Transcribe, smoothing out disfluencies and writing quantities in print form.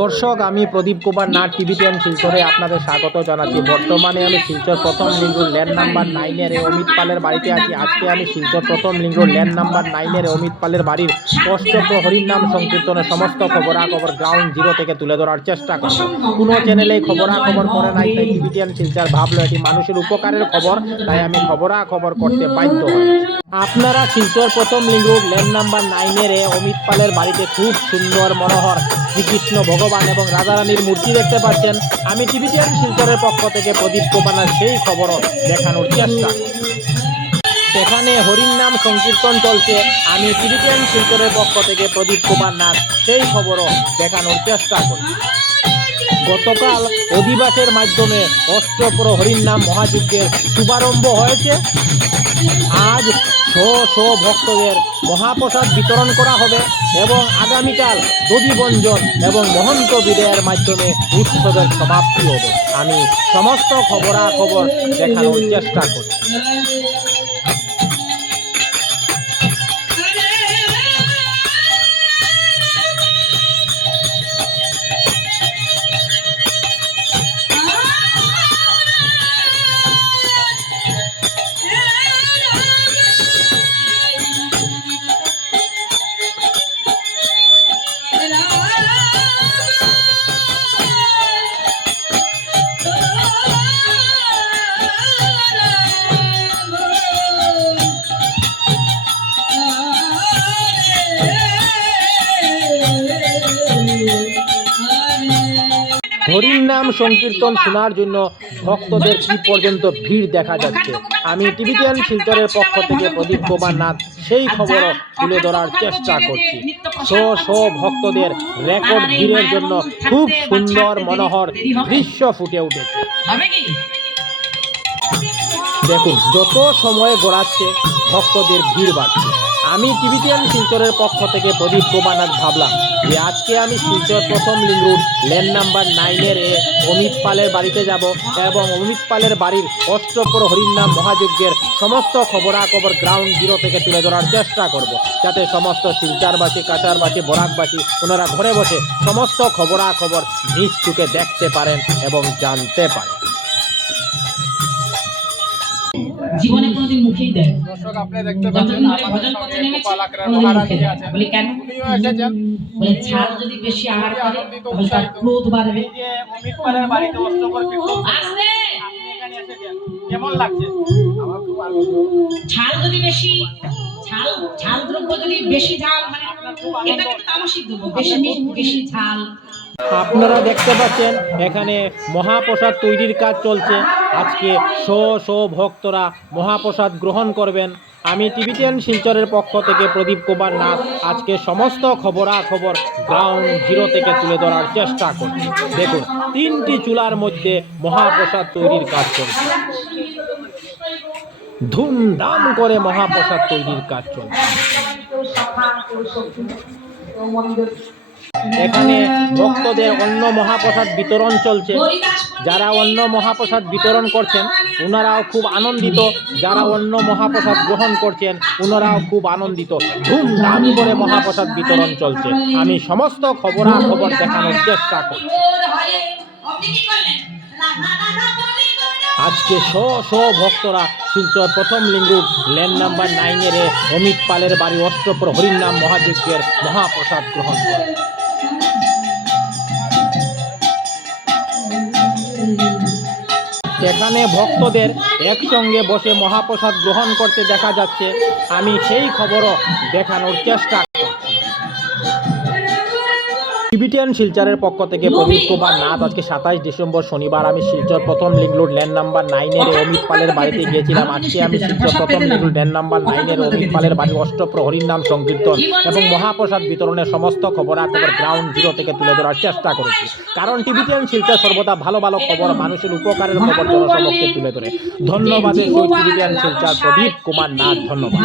দর্শক, আমি প্রদীপ কুমার নাথ টিভি10 শিলচরে আপনাদের স্বাগত জানাচ্ছি। বর্তমানে আমি শিলচর প্রথম লিঙ্ক রোড ল্যান্ড নাম্বার 9-এর অমিত পালের বাড়িতে আছি। আজকে আমি শিলচর প্রথম লিঙ্ক রোড ল্যান্ড নাম্বার 9-এর অমিত পালের বাড়ির অষ্টপ্রহরীর নাম সংকীর্তনের সমস্ত খবরাখবর গ্রাউন্ড জিরো থেকে তুলে ধরার চেষ্টা করব। কোনো চ্যানেলেই খবরাখবর করে নাই, তাই টিভি10 শিলচর ভাবলো এটি মানুষের উপকারের খবর, তাই আমি খবরাখবর করতে বাধ্য হয়েছি। আপনারা শিলচর প্রথম লিঙ্ক রোড ল্যান্ড নাম্বার 9-এর অমিত পালের বাড়িতে খুব সুন্দর মনোহর শ্রীকৃষ্ণ ভগবান এবং রাধারানীর মূর্তি দেখতে পাচ্ছেন। আমি টিভি10 শিলচরের পক্ষ থেকে প্রদীপ কুমার সেই খবরও দেখানোর চেষ্টা করি। সেখানে হরির নাম সংকীর্তন চলছে। আমি টিভি10 শিলচরের পক্ষ থেকে প্রদীপ কুমার নাথ সেই খবরও দেখানোর চেষ্টা করি। গতকাল অধিবাসের মাধ্যমে অষ্টপ্রহরীর নাম মহাযজ্ঞের শুভারম্ভ হয়েছে। আজ ভক্তদের মহাপ্রসাদ বিতরণ করা হবে এবং আগামীকাল দধিবঞ্জন এবং মহন্ত বিদায়ের মাধ্যমে উৎসবের সমাপ্তি হবে। আমি সমস্ত খবরাখবর দেখানোর চেষ্টা করি। হরির নাম সংকীর্তন শোনার জন্য ভক্তদের কি পর্যন্ত ভিড় দেখা যাচ্ছে। আমি টিভি10 শিলচরের পক্ষ থেকে প্রদীপ কুমার নাথ সেই খবরও তুলে ধরার চেষ্টা করছি। ভক্তদের রেকর্ড ভিড়ের জন্য খুব সুন্দর মনোহর দৃশ্য ফুটে উঠেছে। দেখুন, যত সময় গড়াচ্ছে ভক্তদের ভিড় বাড়ছে। আমি টিভি10 শিলচরের পক্ষ থেকে প্রদীপ কুমার নাথ ভাবলাম যে আজকে আমি শিলচর প্রথম লিঙ্ক রোড ল্যান্ড নাম্বার 9-এর অমিত পালের বাড়িতে যাব এবং অমিত পালের বাড়ির অষ্টপ্রহরীর নাম মহাযজ্ঞের সমস্ত খবরাখবর গ্রাউন্ড জিরো থেকে তুলে ধরার চেষ্টা করব, যাতে সমস্ত শিলচরবাসী, কাছারবাসী, বরাকবাসী ওনারা ঘরে বসে সমস্ত খবরাখবর নিজ চোখে দেখতে পারেন এবং জানতে পারেন। জীবনে কোনোদিন মুখেই দেয়। দর্শক, আপনি দেখতে পাচ্ছেন ভজন করতে নেমেছে বলে কেন? বলে ছাল যদি বেশি আহার করে তাহলে তার ক্রোধ বাড়বে। অমিত পালের বাড়িতে অষ্টপ্রহর কীর্তন আসলে আপনি এখানে এসেছেন, কেমন লাগছে? আমার খুব আনন্দ। ছাল যদি বেশি ঝাল দ্রব্য যদি বেশি ঝাল, মানে এটা কিন্তু তামসিক দ্রব্য, বেশি বেশি ঝাল। আপনারা দেখতে পাচ্ছেন এখানে মহাপ্রসাদ তৈরির কাজ চলছে। আজকে ভক্তরা মহাপ্রসাদ গ্রহণ করবেন। আমি টিভি10 শিলচরের পক্ষ থেকে প্রদীপ কুমার নাথ আজকে সমস্ত খবরাখবর গ্রাউন্ড জিরো থেকে তুলে ধরার চেষ্টা করছি। দেখুন, 3টি চুলার মধ্যে মহাপ্রসাদ তৈরির কাজ চলছে। ধুমধাম করে মহাপ্রসাদ তৈরির কাজ চলছে। এখানে ভক্তদের অন্ন মহাপ্রসাদ বিতরণ চলছে। যারা অন্ন মহাপ্রসাদ বিতরণ করছেন ওনারাও খুব আনন্দিত, যারা অন্ন মহাপ্রসাদ গ্রহণ করছেন ওনারাও খুব আনন্দিত। ধুমধাম করে মহাপ্রসাদ বিতরণ চলছে। আমি সমস্ত খবরাখবর দেখানোর চেষ্টা করি। আজকে ভক্তরা শিলচর প্রথম লিঙ্ক রোড ল্যান্ড নাম্বার 9-এর অমিত পালের বাড়ি অষ্টপ্রহরীর নাম মহাযজ্ঞের মহাপ্রসাদ গ্রহণ করে। এখানে ভক্তদের একসঙ্গে বসে মহাপ্রসাদ গ্রহণ করতে দেখা যাচ্ছে। আমি সেই খবরও দেখানোর চেষ্টা করছি। টিভি10 শিলচরের পক্ষ থেকে প্রদীপ কুমার নাথ আজকে 27 ডিসেম্বর শনিবার আমি শিলচর প্রথম লিঙ্ক রোড ল্যান্ড নাম্বার 9-এর অমিত পালের বাড়িতে গিয়েছিলাম। আজকে আমি শিলচর প্রথম লিঙ্ক রোড ল্যান্ড নাম্বার 9-এর অমিত পালের বাড়ি অষ্টপ্রহরীর নাম সংকীর্তন এবং মহাপ্রসাদ বিতরণের সমস্ত খবরাখবর গ্রাউন্ড জিরো থেকে তুলে ধরার চেষ্টা করেছি। কারণ টিভি10 শিলচর সর্বদা ভালো ভালো খবর, মানুষের উপকারের খবর জনসমক্ষে তুলে ধরে। ধন্যবাদের সহিত টিভি10 শিলচর প্রদীপ কুমার নাথ। ধন্যবাদ।